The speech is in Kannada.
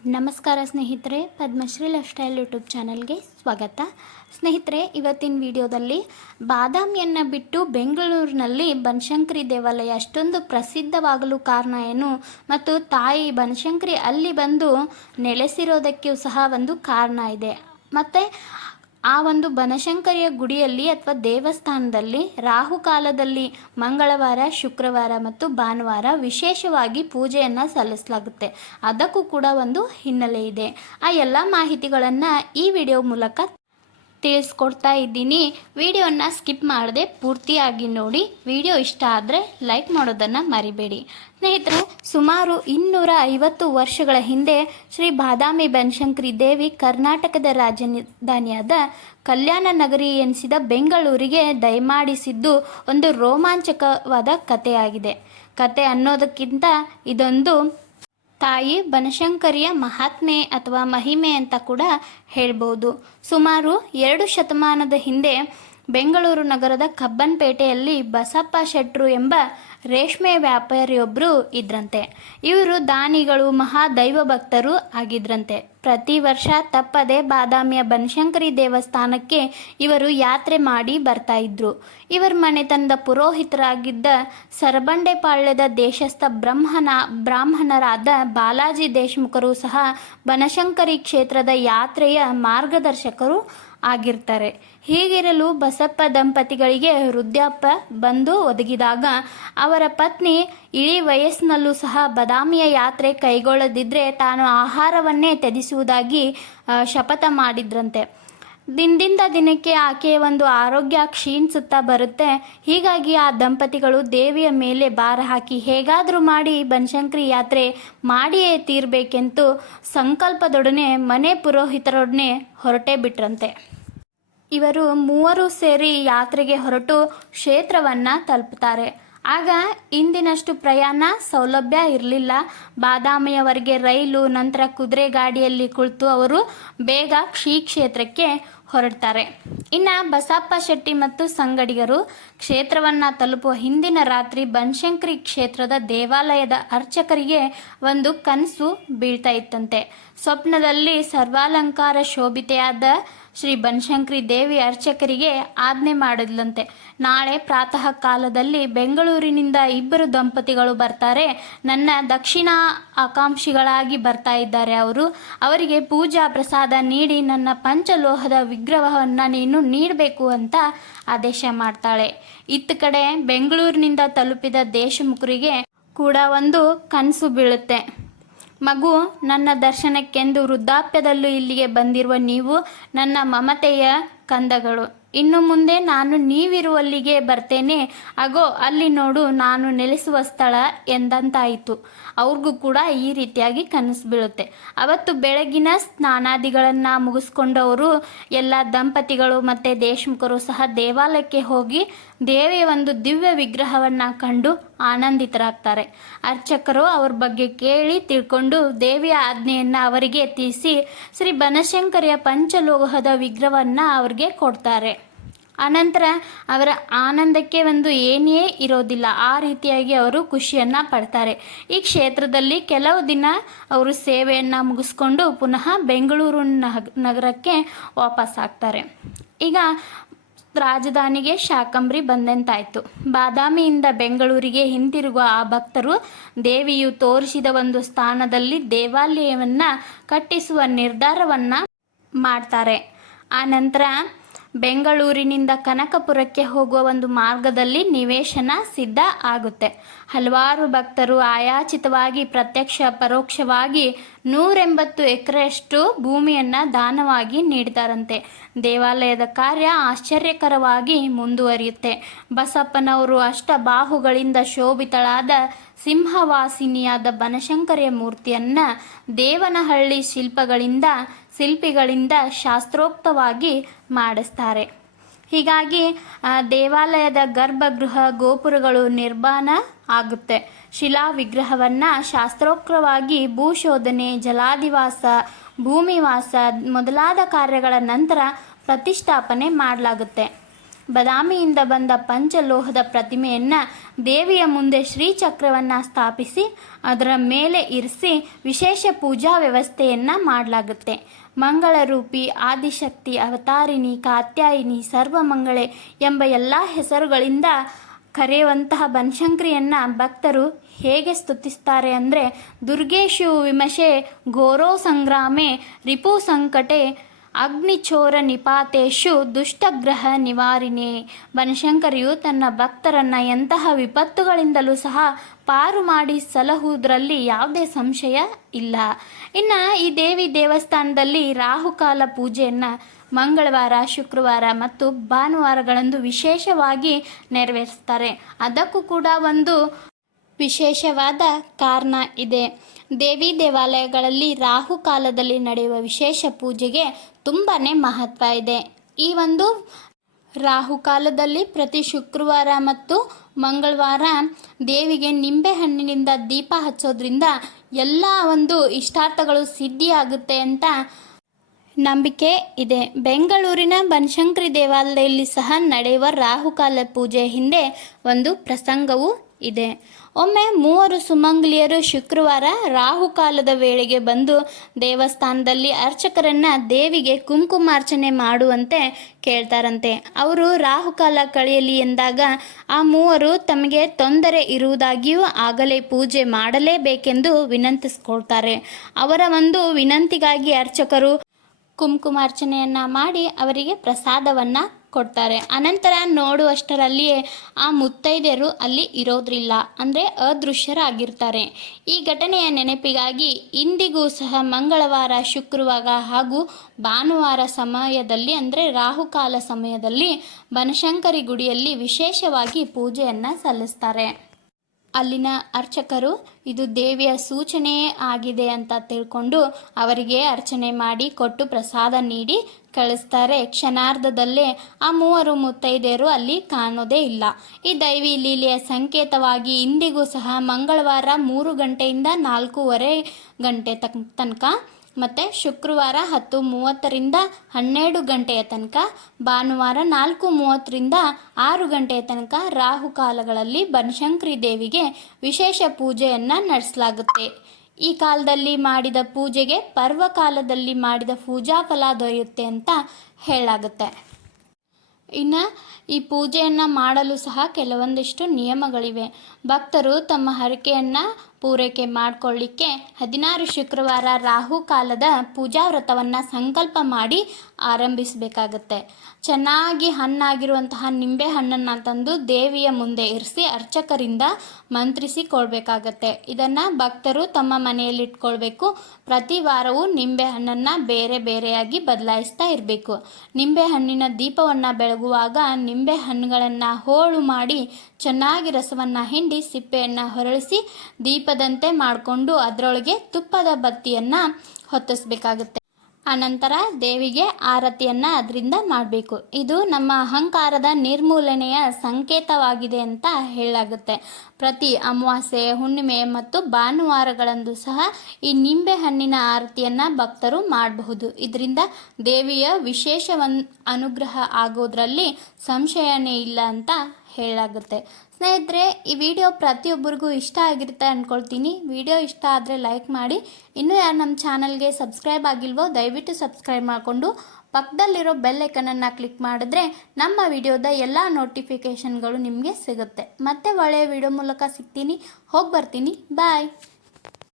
ನಮಸ್ಕಾರ ಸ್ನೇಹಿತರೆ, ಪದ್ಮಶ್ರೀ ಲೈಫ್ ಸ್ಟೈಲ್ ಯೂಟ್ಯೂಬ್ ಚಾನಲ್ಗೆ ಸ್ವಾಗತ. ಸ್ನೇಹಿತರೆ, ಇವತ್ತಿನ ವಿಡಿಯೋದಲ್ಲಿ ಬಾದಾಮಿಯನ್ನು ಬಿಟ್ಟು ಬೆಂಗಳೂರಿನಲ್ಲಿ ಬನಶಂಕರಿ ದೇವಾಲಯ ಅಷ್ಟೊಂದು ಪ್ರಸಿದ್ಧವಾಗಲು ಕಾರಣ ಏನು ಮತ್ತು ತಾಯಿ ಬನಶಂಕರಿ ಅಲ್ಲಿ ಬಂದು ನೆಲೆಸಿರೋದಕ್ಕೂ ಸಹ ಒಂದು ಕಾರಣ ಇದೆ. ಮತ್ತು ಆ ಒಂದು ಬನಶಂಕರಿಯ ಗುಡಿಯಲ್ಲಿ ಅಥವಾ ದೇವಸ್ಥಾನದಲ್ಲಿ ರಾಹುಕಾಲದಲ್ಲಿ ಮಂಗಳವಾರ, ಶುಕ್ರವಾರ ಮತ್ತು ಭಾನುವಾರ ವಿಶೇಷವಾಗಿ ಪೂಜೆಯನ್ನು ಸಲ್ಲಿಸಲಾಗುತ್ತೆ. ಅದಕ್ಕೂ ಕೂಡ ಒಂದು ಹಿನ್ನೆಲೆ ಇದೆ. ಆ ಎಲ್ಲ ಮಾಹಿತಿಗಳನ್ನು ಈ ವಿಡಿಯೋ ಮೂಲಕ ತಿಳಿಸ್ಕೊಡ್ತಾ ಇದ್ದೀನಿ. ವಿಡಿಯೋನ ಸ್ಕಿಪ್ ಮಾಡದೆ ಪೂರ್ತಿಯಾಗಿ ನೋಡಿ. ವಿಡಿಯೋ ಇಷ್ಟ ಆದರೆ ಲೈಕ್ ಮಾಡೋದನ್ನು ಮರಿಬೇಡಿ. ಸ್ನೇಹಿತರೆ, ಸುಮಾರು ಇನ್ನೂರ ಐವತ್ತು ವರ್ಷಗಳ ಹಿಂದೆ ಶ್ರೀ ಬಾದಾಮಿ ಬನಶಂಕರಿ ದೇವಿ ಕರ್ನಾಟಕದ ರಾಜಧಾನಿಯಾದ ಕಲ್ಯಾಣ ನಗರಿ ಎನಿಸಿದ ಬೆಂಗಳೂರಿಗೆ ದಯಮಾಡಿಸಿದ್ದು ಒಂದು ರೋಮಾಂಚಕವಾದ ಕಥೆಯಾಗಿದೆ. ಕತೆ ಅನ್ನೋದಕ್ಕಿಂತ ಇದೊಂದು ತಾಯಿ ಬನಶಂಕರಿಯ ಮಹಾತ್ಮೆ ಅಥವಾ ಮಹಿಮೆ ಅಂತ ಕೂಡ ಹೇಳ್ಬೋದು. ಸುಮಾರು ಎರಡು ಶತಮಾನದ ಹಿಂದೆ ಬೆಂಗಳೂರು ನಗರದ ಕಬ್ಬನ್ಪೇಟೆಯಲ್ಲಿ ಬಸಪ್ಪ ಶೆಟ್ರು ಎಂಬ ರೇಷ್ಮೆ ವ್ಯಾಪಾರಿಯೊಬ್ಬರು ಇದ್ರಂತೆ. ಇವರು ದಾನಿಗಳು ಮಹಾ ದೈವ ಭಕ್ತರು ಆಗಿದ್ರಂತೆ. ಪ್ರತಿ ವರ್ಷ ತಪ್ಪದೆ ಬಾದಾಮಿಯ ಬನಶಂಕರಿ ದೇವಸ್ಥಾನಕ್ಕೆ ಇವರು ಯಾತ್ರೆ ಮಾಡಿ ಬರ್ತಾ ಇದ್ರು. ಇವರ ಮನೆತನದ ಪುರೋಹಿತರಾಗಿದ್ದ ಸರಬಂಡೆಪಾಳ್ಯದ ದೇಶಸ್ಥ ಬ್ರಹ್ಮನ, ಬ್ರಾಹ್ಮಣರಾದ ಬಾಲಾಜಿ ದೇಶಮುಖರು ಸಹ ಬನಶಂಕರಿ ಕ್ಷೇತ್ರದ ಯಾತ್ರೆಯ ಮಾರ್ಗದರ್ಶಕರು ಆಗಿರ್ತಾರೆ. ಹೀಗಿರಲು ಬಸಪ್ಪ ದಂಪತಿಗಳಿಗೆ ವೃದ್ಧಾಪ್ಯ ಬಂದು ಒದಗಿದಾಗ ಅವರ ಪತ್ನಿ ಇಳಿ ವಯಸ್ಸಿನಲ್ಲೂ ಸಹ ಬದಾಮಿಯ ಯಾತ್ರೆ ಕೈಗೊಳ್ಳದಿದ್ದರೆ ತಾನು ಆಹಾರವನ್ನೇ ತ್ಯಜಿಸುವುದಾಗಿ ಶಪಥ ಮಾಡಿದ್ರಂತೆ. ದಿನದಿಂದ ದಿನಕ್ಕೆ ಆಕೆಯ ಒಂದು ಆರೋಗ್ಯ ಕ್ಷೀಣಿಸುತ್ತಾ ಬರುತ್ತೆ. ಹೀಗಾಗಿ ಆ ದಂಪತಿಗಳು ದೇವಿಯ ಮೇಲೆ ಭಾರ ಹಾಕಿ ಹೇಗಾದರೂ ಮಾಡಿ ಬನಶಂಕರಿ ಯಾತ್ರೆ ಮಾಡಿಯೇ ತೀರಬೇಕೆಂದು ಸಂಕಲ್ಪದೊಡನೆ ಮನೆ ಪುರೋಹಿತರೊಡನೆ ಹೊರಟೇ ಬಿಟ್ರಂತೆ. ಇವರು ಮೂವರು ಸೇರಿ ಯಾತ್ರೆಗೆ ಹೊರಟು ಕ್ಷೇತ್ರವನ್ನು ತಲುಪುತ್ತಾರೆ. ಆಗ ಇಂದಿನಷ್ಟು ಪ್ರಯಾಣ ಸೌಲಭ್ಯ ಇರಲಿಲ್ಲ. ಬಾದಾಮಿಯವರೆಗೆ ರೈಲು, ನಂತರ ಕುದುರೆ ಗಾಡಿಯಲ್ಲಿ ಕುಳಿತು ಅವರು ಬೇಗ ಶ್ರೀ ಕ್ಷೇತ್ರಕ್ಕೆ ಹೊರಡ್ತಾರೆ. ಇನ್ನು ಬಸಪ್ಪ ಶೆಟ್ಟಿ ಮತ್ತು ಸಂಗಡಿಗರು ಕ್ಷೇತ್ರವನ್ನು ತಲುಪುವ ಹಿಂದಿನ ರಾತ್ರಿ ಬನಶಂಕರಿ ಕ್ಷೇತ್ರದ ದೇವಾಲಯದ ಅರ್ಚಕರಿಗೆ ಒಂದು ಕನಸು ಬೀಳ್ತಾ ಇತ್ತಂತೆ. ಸ್ವಪ್ನದಲ್ಲಿ ಸರ್ವಾಲಂಕಾರ ಶೋಭಿತೆಯಾದ ಶ್ರೀ ಬನಶಂಕರಿ ದೇವಿ ಅರ್ಚಕರಿಗೆ ಆಜ್ಞೆ ಮಾಡಿದ್ಲಂತೆ. ನಾಳೆ ಪ್ರಾತಃ ಕಾಲದಲ್ಲಿ ಬೆಂಗಳೂರಿನಿಂದ ಇಬ್ಬರು ದಂಪತಿಗಳು ಬರ್ತಾರೆ. ನನ್ನ ದಕ್ಷಿಣ ಆಕಾಂಕ್ಷಿಗಳಾಗಿ ಬರ್ತಾ ಇದ್ದಾರೆ ಅವರು. ಅವರಿಗೆ ಪೂಜಾ ಪ್ರಸಾದ ನೀಡಿ ನನ್ನ ಪಂಚಲೋಹದ ವಿಗ್ರಹವನ್ನು ನೀನು ನೀಡಬೇಕು ಅಂತ ಆದೇಶ ಮಾಡ್ತಾಳೆ. ಇತ್ತ ಕಡೆ ಬೆಂಗಳೂರಿನಿಂದ ತಲುಪಿದ ದೇಶಮುಖರಿಗೆ ಕೂಡ ಒಂದು ಕನಸು ಬೀಳುತ್ತೆ. ಮಗು ನನ್ನ ದರ್ಶನಕ್ಕೆಂದು ವೃದ್ಧಾಪ್ಯದಲ್ಲೂ ಇಲ್ಲಿಗೆ ಬಂದಿರುವ ನೀವು ನನ್ನ ಮಮತೆಯ ಕಂದಗಳು. ಇನ್ನು ಮುಂದೆ ನಾನು ನೀವಿರುವಲ್ಲಿಗೆ ಬರ್ತೇನೆ. ಅಗೋ, ಅಲ್ಲಿ ನೋಡು, ನಾನು ನೆಲೆಸುವ ಸ್ಥಳ ಎಂದಂತಾಯಿತು. ಅವ್ರಿಗೂ ಕೂಡ ಈ ರೀತಿಯಾಗಿ ಕನಸು ಬೀಳುತ್ತೆ. ಅವತ್ತು ಬೆಳಗಿನ ಸ್ನಾನಾದಿಗಳನ್ನು ಮುಗಿಸ್ಕೊಂಡವರು, ಎಲ್ಲ ದಂಪತಿಗಳು ಮತ್ತು ದೇಶ್ಮುಖರು ಸಹ ದೇವಾಲಯಕ್ಕೆ ಹೋಗಿ ದೇವಿಯ ಒಂದು ದಿವ್ಯ ವಿಗ್ರಹವನ್ನು ಕಂಡು ಆನಂದಿತರಾಗ್ತಾರೆ. ಅರ್ಚಕರು ಅವ್ರ ಬಗ್ಗೆ ಕೇಳಿ ತಿಳ್ಕೊಂಡು ದೇವಿಯ ಆಜ್ಞೆಯನ್ನು ಅವರಿಗೆ ತಿಳಿಸಿ ಶ್ರೀ ಬನಶಂಕರಿಯ ಪಂಚಲೋಹದ ವಿಗ್ರಹವನ್ನು ಅವ್ರಿಗೆ ಕೊಡ್ತಾರೆ. ಅನಂತರ ಅವರ ಆನಂದಕ್ಕೆ ಒಂದು ಏನೇ ಇರೋದಿಲ್ಲ, ಆ ರೀತಿಯಾಗಿ ಅವರು ಖುಷಿಯನ್ನು ಪಡ್ತಾರೆ. ಈ ಕ್ಷೇತ್ರದಲ್ಲಿ ಕೆಲವು ದಿನ ಅವರು ಸೇವೆಯನ್ನು ಮುಗಿಸ್ಕೊಂಡು ಪುನಃ ಬೆಂಗಳೂರು ನಗ ನಗರಕ್ಕೆ ವಾಪಸ್ ಆಗ್ತಾರೆ. ಈಗ ರಾಜಧಾನಿಗೆ ಶಾಕಂಬರಿ ಬಂದಂತಾಯಿತು. ಬಾದಾಮಿಯಿಂದ ಬೆಂಗಳೂರಿಗೆ ಹಿಂತಿರುಗುವ ಆ ಭಕ್ತರು ದೇವಿಯು ತೋರಿಸಿದ ಒಂದು ಸ್ಥಾನದಲ್ಲಿ ದೇವಾಲಯವನ್ನು ಕಟ್ಟಿಸುವ ನಿರ್ಧಾರವನ್ನು ಮಾಡ್ತಾರೆ. ಆ ನಂತರ ಬೆಂಗಳೂರಿನಿಂದ ಕನಕಪುರಕ್ಕೆ ಹೋಗುವ ಒಂದು ಮಾರ್ಗದಲ್ಲಿ ನಿವೇಶನ ಸಿದ್ಧ ಆಗುತ್ತೆ. ಹಲವಾರು ಭಕ್ತರು ಆಯಾಚಿತವಾಗಿ, ಪ್ರತ್ಯಕ್ಷ ಪರೋಕ್ಷವಾಗಿ ನೂರೆಂಬತ್ತು ಎಕರೆಯಷ್ಟು ಭೂಮಿಯನ್ನು ದಾನವಾಗಿ ನೀಡ್ತಾರಂತೆ ದೇವಾಲಯದ ಕಾರ್ಯ ಆಶ್ಚರ್ಯಕರವಾಗಿ ಮುಂದುವರಿಯುತ್ತೆ. ಬಸಪ್ಪನವರು ಅಷ್ಟಬಾಹುಗಳಿಂದ ಶೋಭಿತಳಾದ ಸಿಂಹವಾಸಿನಿಯಾದ ಬನಶಂಕರಿಯ ಮೂರ್ತಿಯನ್ನು ದೇವನಹಳ್ಳಿ ಶಿಲ್ಪಗಳಿಂದ, ಶಿಲ್ಪಿಗಳಿಂದ ಶಾಸ್ತ್ರೋಕ್ತವಾಗಿ ಮಾಡಿಸ್ತಾರೆ. ಹೀಗಾಗಿ ದೇವಾಲಯದ ಗರ್ಭಗೃಹ, ಗೋಪುರಗಳು ನಿರ್ಮಾಣ ಆಗುತ್ತೆ. ಶಿಲಾ ವಿಗ್ರಹವನ್ನು ಶಾಸ್ತ್ರೋಕ್ತವಾಗಿ ಭೂಶೋಧನೆ, ಜಲಾದಿವಾಸ, ಭೂಮಿವಾಸ ಮೊದಲಾದ ಕಾರ್ಯಗಳ ನಂತರ ಪ್ರತಿಷ್ಠಾಪನೆ ಮಾಡಲಾಗುತ್ತೆ. ಬದಾಮಿಯಿಂದ ಬಂದ ಪಂಚಲೋಹದ ಪ್ರತಿಮೆಯನ್ನು ದೇವಿಯ ಮುಂದೆ ಶ್ರೀಚಕ್ರವನ್ನು ಸ್ಥಾಪಿಸಿ, ಅದರ ಮೇಲೆ ಇರಿಸಿ ವಿಶೇಷ ಪೂಜಾ ವ್ಯವಸ್ಥೆಯನ್ನು ಮಾಡಲಾಗುತ್ತೆ. ಮಂಗಳರೂಪಿ, ಆದಿಶಕ್ತಿ, ಅವತಾರಿಣಿ, ಕಾತ್ಯಾಯಿನಿ, ಸರ್ವಮಂಗಳೆ ಎಂಬ ಎಲ್ಲ ಹೆಸರುಗಳಿಂದ ಕರೆಯುವಂತಹ ಬನಶಂಕರಿಯನ್ನು ಭಕ್ತರು ಹೇಗೆ ಸ್ತುತಿಸ್ತಾರೆ ಅಂದರೆ, ದುರ್ಗೇಶು ವಿಮಶೆ ಘೋರೋ ಸಂಗ್ರಾಮೆ, ರಿಪು ಸಂಕಟೆ ಅಗ್ನಿಚೋರ ನಿಪಾತೇಶು ದುಷ್ಟಗ್ರಹ ನಿವಾರಿಣೆ. ಬನಶಂಕರಿಯು ತನ್ನ ಭಕ್ತರನ್ನು ಎಂತಹ ವಿಪತ್ತುಗಳಿಂದಲೂ ಸಹ ಪಾರು ಮಾಡಿ ಸಲಹುವುದರಲ್ಲಿ ಯಾವುದೇ ಸಂಶಯ ಇಲ್ಲ. ಇನ್ನು ಈ ದೇವಿ ದೇವಸ್ಥಾನದಲ್ಲಿ ರಾಹುಕಾಲ ಪೂಜೆಯನ್ನು ಮಂಗಳವಾರ, ಶುಕ್ರವಾರ ಮತ್ತು ಭಾನುವಾರಗಳಂದು ವಿಶೇಷವಾಗಿ ನೆರವೇರಿಸ್ತಾರೆ. ಅದಕ್ಕೂ ಕೂಡ ಒಂದು ವಿಶೇಷವಾದ ಕಾರಣ ಇದೆ. ದೇವಿ ದೇವಾಲಯಗಳಲ್ಲಿ ರಾಹು ಕಾಲದಲ್ಲಿ ನಡೆಯುವ ವಿಶೇಷ ಪೂಜೆಗೆ ತುಂಬಾ ಮಹತ್ವ ಇದೆ. ಈ ಒಂದು ರಾಹು ಕಾಲದಲ್ಲಿ ಪ್ರತಿ ಶುಕ್ರವಾರ ಮತ್ತು ಮಂಗಳವಾರ ದೇವಿಗೆ ನಿಂಬೆ ಹಣ್ಣಿನಿಂದ ದೀಪ ಹಚ್ಚೋದ್ರಿಂದ ಎಲ್ಲ ಒಂದು ಇಷ್ಟಾರ್ಥಗಳು ಸಿದ್ಧಿಯಾಗುತ್ತೆ ಅಂತ ನಂಬಿಕೆ ಇದೆ. ಬೆಂಗಳೂರಿನ ಬನಶಂಕರಿ ದೇವಾಲಯದಲ್ಲಿ ಸಹ ನಡೆಯುವ ರಾಹುಕಾಲ ಪೂಜೆ ಹಿಂದೆ ಒಂದು ಪ್ರಸಂಗವೂ ಇದೆ. ಒಮ್ಮೆ ಮೂವರು ಸುಮಂಗ್ಲಿಯರು ಶುಕ್ರವಾರ ರಾಹುಕಾಲದ ವೇಳೆಗೆ ಬಂದು ದೇವಸ್ಥಾನದಲ್ಲಿ ಅರ್ಚಕರನ್ನ ದೇವಿಗೆ ಕುಂಕುಮಾರ್ಚನೆ ಮಾಡುವಂತೆ ಕೇಳ್ತಾರಂತೆ. ಅವರು ರಾಹುಕಾಲ ಕಳೆಯಲಿ ಎಂದಾಗ ಆ ಮೂವರು ತಮಗೆ ತೊಂದರೆ ಇರುವುದಾಗಿಯೂ ಆಗಲೇ ಪೂಜೆ ಮಾಡಲೇಬೇಕೆಂದು ವಿನಂತಿಸಿಕೊಳ್ತಾರೆ. ಅವರ ಒಂದು ವಿನಂತಿಗಾಗಿ ಅರ್ಚಕರು ಕುಂಕುಮಾರ್ಚನೆಯನ್ನ ಮಾಡಿ ಅವರಿಗೆ ಪ್ರಸಾದವನ್ನು ಕೊಡ್ತಾರೆ. ಅನಂತರ ನೋಡುವಷ್ಟರಲ್ಲಿಯೇ ಆ ಮುತ್ತೈದೆಯರು ಅಲ್ಲಿ ಇರೋದ್ರಿಲ್ಲ, ಅಂದರೆ ಅದೃಶ್ಯರಾಗಿರ್ತಾರೆ. ಈ ಘಟನೆಯ ನೆನಪಿಗಾಗಿ ಇಂದಿಗೂ ಸಹ ಮಂಗಳವಾರ, ಶುಕ್ರವಾರ ಹಾಗೂ ಭಾನುವಾರ ಸಮಯದಲ್ಲಿ, ಅಂದರೆ ರಾಹುಕಾಲ ಸಮಯದಲ್ಲಿ ಬನಶಂಕರಿ ಗುಡಿಯಲ್ಲಿ ವಿಶೇಷವಾಗಿ ಪೂಜೆಯನ್ನು ಸಲ್ಲಿಸ್ತಾರೆ. ಅಲ್ಲಿನ ಅರ್ಚಕರು, ಇದು ದೇವಿಯ ಸೂಚನೆ ಆಗಿದೆ ಅಂತ ತಿಳ್ಕೊಂಡು ಅವರಿಗೆ ಅರ್ಚನೆ ಮಾಡಿ ಕೊಟ್ಟು ಪ್ರಸಾದ ನೀಡಿ ಕಳಿಸ್ತಾರೆ. ಕ್ಷಣಾರ್ಧದಲ್ಲೇ ಆ ಮೂವರು ಮುತ್ತೈದೆಯರು ಅಲ್ಲಿ ಕಾಣೋದೇ ಇಲ್ಲ. ಈ ದೈವಿ ಲೀಲೆಯ ಸಂಕೇತವಾಗಿ ಇಂದಿಗೂ ಸಹ ಮಂಗಳವಾರ ಮೂರು ಗಂಟೆಯಿಂದ ನಾಲ್ಕೂವರೆ ಗಂಟೆ ತನಕ ಮತ್ತು ಶುಕ್ರವಾರ ಹತ್ತು ಮೂವತ್ತರಿಂದ ಹನ್ನೆರಡು ಗಂಟೆಯ ತನಕ, ಭಾನುವಾರ ನಾಲ್ಕು ಮೂವತ್ತರಿಂದ ಆರು ಗಂಟೆಯ ತನಕ ರಾಹು ಕಾಲಗಳಲ್ಲಿ ಬನಶಂಕರಿ ದೇವಿಗೆ ವಿಶೇಷ ಪೂಜೆಯನ್ನು ನಡೆಸಲಾಗುತ್ತೆ. ಈ ಕಾಲದಲ್ಲಿ ಮಾಡಿದ ಪೂಜೆಗೆ ಪರ್ವಕಾಲದಲ್ಲಿ ಮಾಡಿದ ಪೂಜಾ ಫಲ ದೊರೆಯುತ್ತೆ ಅಂತ ಹೇಳಾಗುತ್ತೆ ಇನ್ನು ಈ ಪೂಜೆಯನ್ನು ಮಾಡಲು ಸಹ ಕೆಲವೊಂದಿಷ್ಟು ನಿಯಮಗಳಿವೆ. ಭಕ್ತರು ತಮ್ಮ ಹರಕೆಯನ್ನು ಪೂರೈಕೆ ಮಾಡಿಕೊಳ್ಳಿಕ್ಕೆ ಹದಿನಾರು ಶುಕ್ರವಾರ ರಾಹು ಕಾಲದ ಪೂಜಾ ವ್ರತವನ್ನು ಸಂಕಲ್ಪ ಮಾಡಿ ಆರಂಭಿಸಬೇಕಾಗತ್ತೆ. ಚೆನ್ನಾಗಿ ಹಣ್ಣಾಗಿರುವಂತಹ ನಿಂಬೆ ಹಣ್ಣನ್ನು ತಂದು ದೇವಿಯ ಮುಂದೆ ಇರಿಸಿ ಅರ್ಚಕರಿಂದ ಮಂತ್ರಿಸಿ ಕೊಡಬೇಕಾಗತ್ತೆ. ಇದನ್ನು ಭಕ್ತರು ತಮ್ಮ ಮನೆಯಲ್ಲಿ ಇಟ್ಕೊಳ್ಬೇಕು. ಪ್ರತಿ ವಾರವೂ ನಿಂಬೆ ಹಣ್ಣನ್ನು ಬೇರೆ ಬೇರೆಯಾಗಿ ಬದಲಾಯಿಸ್ತಾ ಇರಬೇಕು. ನಿಂಬೆ ಹಣ್ಣಿನ ದೀಪವನ್ನು ಬೆಳಗುವಾಗ ನಿಂಬೆ ಹಣ್ಣುಗಳನ್ನು ಹೋಳು ಮಾಡಿ ಚೆನ್ನಾಗಿ ರಸವನ್ನು ಹಿಂಡಿ ಸಿಪ್ಪೆಯನ್ನು ಹೊರಳಿಸಿ ದೀಪದಂತೆ ಮಾಡಿಕೊಂಡು ಅದರೊಳಗೆ ತುಪ್ಪದ ಬತ್ತಿಯನ್ನು ಹೊತ್ತಿಸ್ಬೇಕಾಗುತ್ತೆ. ಅನಂತರ ದೇವಿಗೆ ಆರತಿಯನ್ನು ಅದರಿಂದ ಮಾಡಬೇಕು. ಇದು ನಮ್ಮ ಅಹಂಕಾರದ ನಿರ್ಮೂಲನೆಯ ಸಂಕೇತವಾಗಿದೆ ಅಂತ ಹೇಳಲಾಗುತ್ತೆ. ಪ್ರತಿ ಅಮಾವಾಸ್ಯೆ, ಹುಣ್ಣಿಮೆ ಮತ್ತು ಭಾನುವಾರಗಳಂದು ಸಹ ಈ ನಿಂಬೆ ಹಣ್ಣಿನ ಆರತಿಯನ್ನು ಭಕ್ತರು ಮಾಡಬಹುದು. ಇದರಿಂದ ದೇವಿಯ ವಿಶೇಷವನ್, ಅನುಗ್ರಹ ಆಗೋದ್ರಲ್ಲಿ ಸಂಶಯನೇ ಇಲ್ಲ ಅಂತ ಹೇಳಲಾಗುತ್ತೆ. ಸ್ನೇಹಿತರೆ, ಈ ವಿಡಿಯೋ ಪ್ರತಿಯೊಬ್ಬರಿಗೂ ಇಷ್ಟ ಆಗಿರುತ್ತೆ ಅಂದ್ಕೊಳ್ತೀನಿ ವಿಡಿಯೋ ಇಷ್ಟ ಆದರೆ ಲೈಕ್ ಮಾಡಿ. ಇನ್ನೂ ಯಾರು ನಮ್ಮ ಚಾನಲ್ಗೆ ಸಬ್ಸ್ಕ್ರೈಬ್ ಆಗಿಲ್ವೋ, ದಯವಿಟ್ಟು ಸಬ್ಸ್ಕ್ರೈಬ್ ಮಾಡಿಕೊಂಡು ಪಕ್ಕದಲ್ಲಿರೋ ಬೆಲ್ಲೈಕನನ್ನು ಕ್ಲಿಕ್ ಮಾಡಿದ್ರೆ ನಮ್ಮ ವಿಡಿಯೋದ ಎಲ್ಲ ನೋಟಿಫಿಕೇಷನ್ಗಳು ನಿಮಗೆ ಸಿಗುತ್ತೆ. ಮತ್ತೆ ಒಳ್ಳೆಯ ವಿಡಿಯೋ ಮೂಲಕ ಸಿಗ್ತೀನಿ. ಹೋಗಿ ಬರ್ತೀನಿ. ಬಾಯ್.